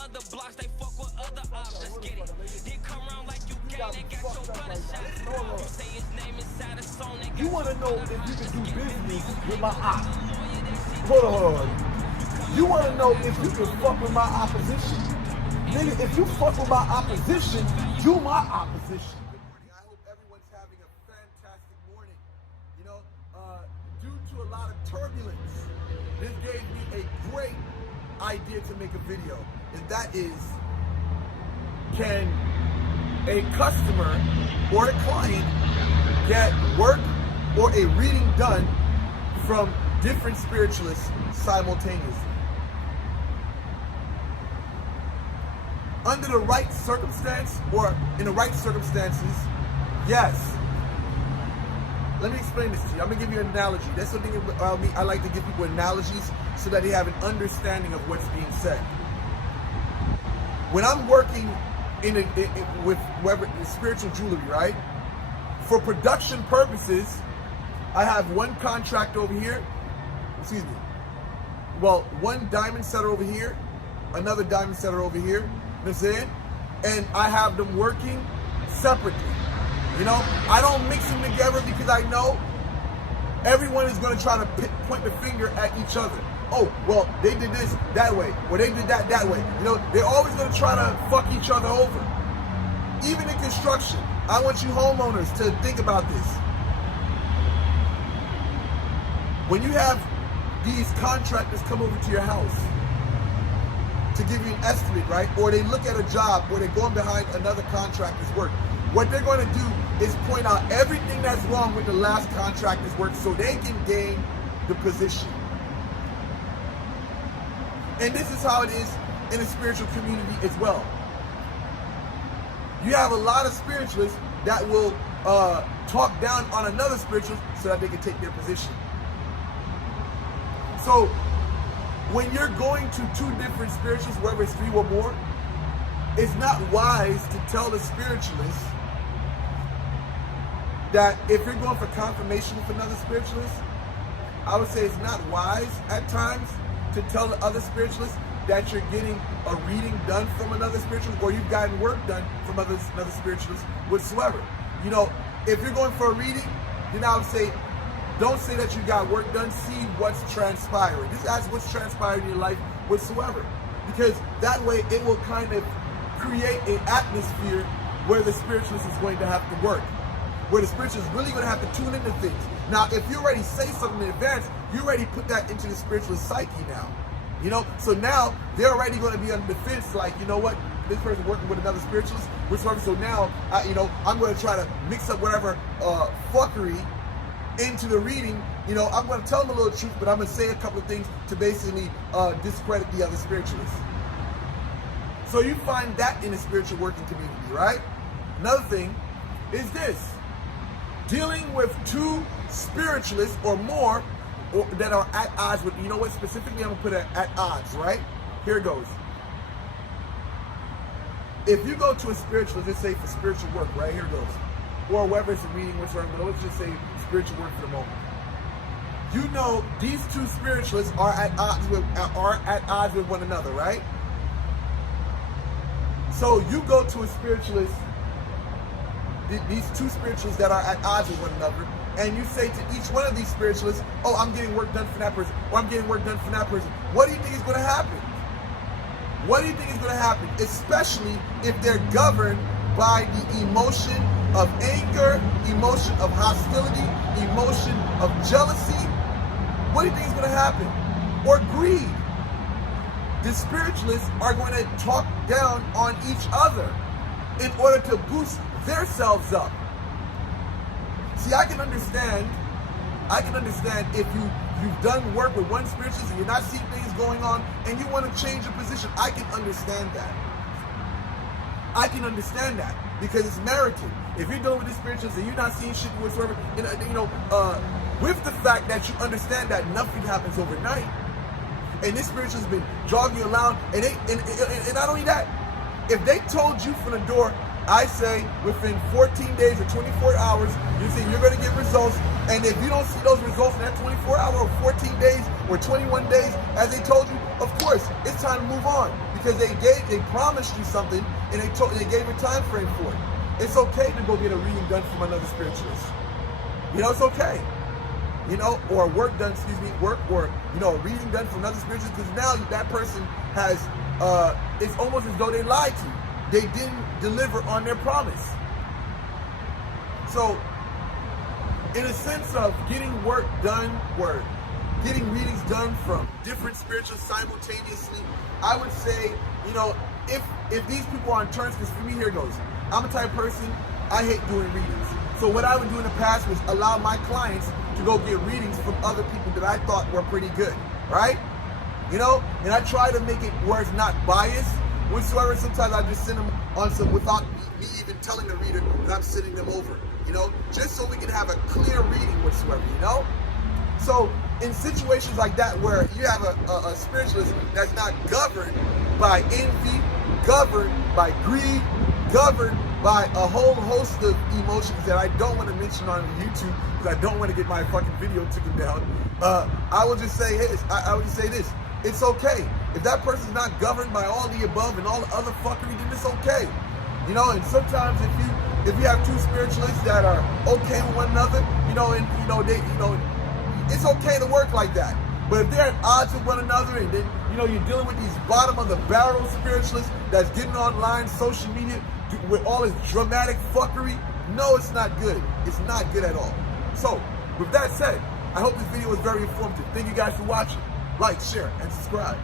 other blocks, they fuck with other ops. Let's get it. Then come around like you gang, they got your brother shot. You say his name inside a song, they got you want to know if you can do business with my ops. Hold on. You want to know if you can fuck with my opposition. Nigga, if you fuck with my opposition, you my opposition. Good morning. I hope everyone's having a fantastic morning. You know, due to a lot of turbulence, this gave me a great idea to make a video. And that is, can a customer or a client get work or a reading done from different spiritualists simultaneously? Under the right circumstance, or in the right circumstances, yes. Let me explain this to you. I'm gonna give you an analogy. That's something about me. I like to give people analogies so that they have an understanding of what's being said. When I'm working with whoever, spiritual jewelry, right? For production purposes, I have one contractor over here. Excuse me. Well, one diamond setter over here, another diamond setter over here. You know what I'm saying? And I have them working separately. You know, I don't mix them together because I know everyone is going to try to point the finger at each other. Oh, well, they did this that way, or they did that way. You know, they're always going to try to fuck each other over. Even in construction, I want you homeowners to think about this. When you have these contractors come over to your house to give you an estimate, right? Or they look at a job or they're going behind another contractor's work. What they're going to do is point out everything that's wrong with the last contractor's work so they can gain the position. And this is how it is in the spiritual community as well. You have a lot of spiritualists that will talk down on another spiritualist so that they can take their position. So when you're going to two different spiritualists, whether it's 3 or more, it's not wise to tell the spiritualist that if you're going for confirmation with another spiritualist, I would say it's not wise at times to tell the other spiritualist that you're getting a reading done from another spiritualist, or you've gotten work done from another spiritualist whatsoever. You know, if you're going for a reading, then I would say, don't say that you got work done, see what's transpiring. Just ask what's transpiring in your life whatsoever. Because that way it will kind of create an atmosphere where the spiritualist is going to have to work. Where the spiritualist is really going to have to tune into things. Now, if you already say something in advance, you already put that into the spiritualist psyche now. You know, so now they're already going to be on the defense, like, you know what, this person working with another spiritualist, so now, you know, I'm going to try to mix up whatever fuckery into the reading. You know, I'm going to tell them a little truth, but I'm going to say a couple of things to basically discredit the other spiritualists. So you find that in the spiritual working community, right? Another thing is this. Dealing with two spiritualists or more that are at odds with, you know what, specifically I'm going to put it at odds, right? Here it goes. If you go to a spiritualist, let's say for spiritual work, right? Here it goes. Or whether it's a reading, whichever, but let's just say spiritual work for the moment. You know, these two spiritualists are at odds with one another, right? So you go to a spiritualist, these two spiritualists that are at odds with one another, and you say to each one of these spiritualists, oh, I'm getting work done for that person, or I'm getting work done for that person. What do you think is going to happen? What do you think is going to happen? Especially if they're governed by the emotion of anger, emotion of hostility, emotion of jealousy. What do you think is going to happen? Or greed. The spiritualists are going to talk down on each other in order to boost themselves up. See, I can understand if you've done work with one spiritualist and you're not seeing things going on and you want to change your position. I can understand that. I can understand that because it's merited. If you're dealing with the spiritualists and you're not seeing shit whatsoever, with the fact that you understand that nothing happens overnight, and this spiritualist has been jogging you around, and not only that, if they told you from the door, I say within 14 days or 24 hours, you're going to get results. And if you don't see those results in that 24 hour or 14 days or 21 days, as they told you, of course, it's time to move on, because they promised you something and they gave a time frame for it. It's okay to go get a reading done from another spiritualist. It's okay. Or work done, or a reading done from another spiritualist, because now that person has, it's almost as though they lied to you. They didn't deliver on their promise. So, in a sense of getting work done or getting readings done from different spiritualists simultaneously, I would say, if these people are on turns, because for me, here goes. I'm a type of person, I hate doing readings. So what I would do in the past was allow my clients to go get readings from other people that I thought were pretty good, right? And I try to make it where it's not biased whatsoever. Sometimes I just send them on some without me even telling the reader that I'm sending them over, just so we can have a clear reading whatsoever, So in situations like that where you have a spiritualist that's not governed by envy, governed by greed, governed by a whole host of emotions that I don't want to mention on YouTube because I don't want to get my fucking video taken down, I will just say this. I would just say this. It's okay. If that person's not governed by all the above and all the other fuckery, then it's okay. And sometimes if you have two spiritualists that are okay with one another, it's okay to work like that. But if they're at odds with one another, and then you're dealing with these bottom of the barrel spiritualists that's getting online, social media with all this dramatic fuckery, no, it's not good. It's not good at all. So, with that said, I hope this video was very informative. Thank you guys for watching. Like, share, and subscribe.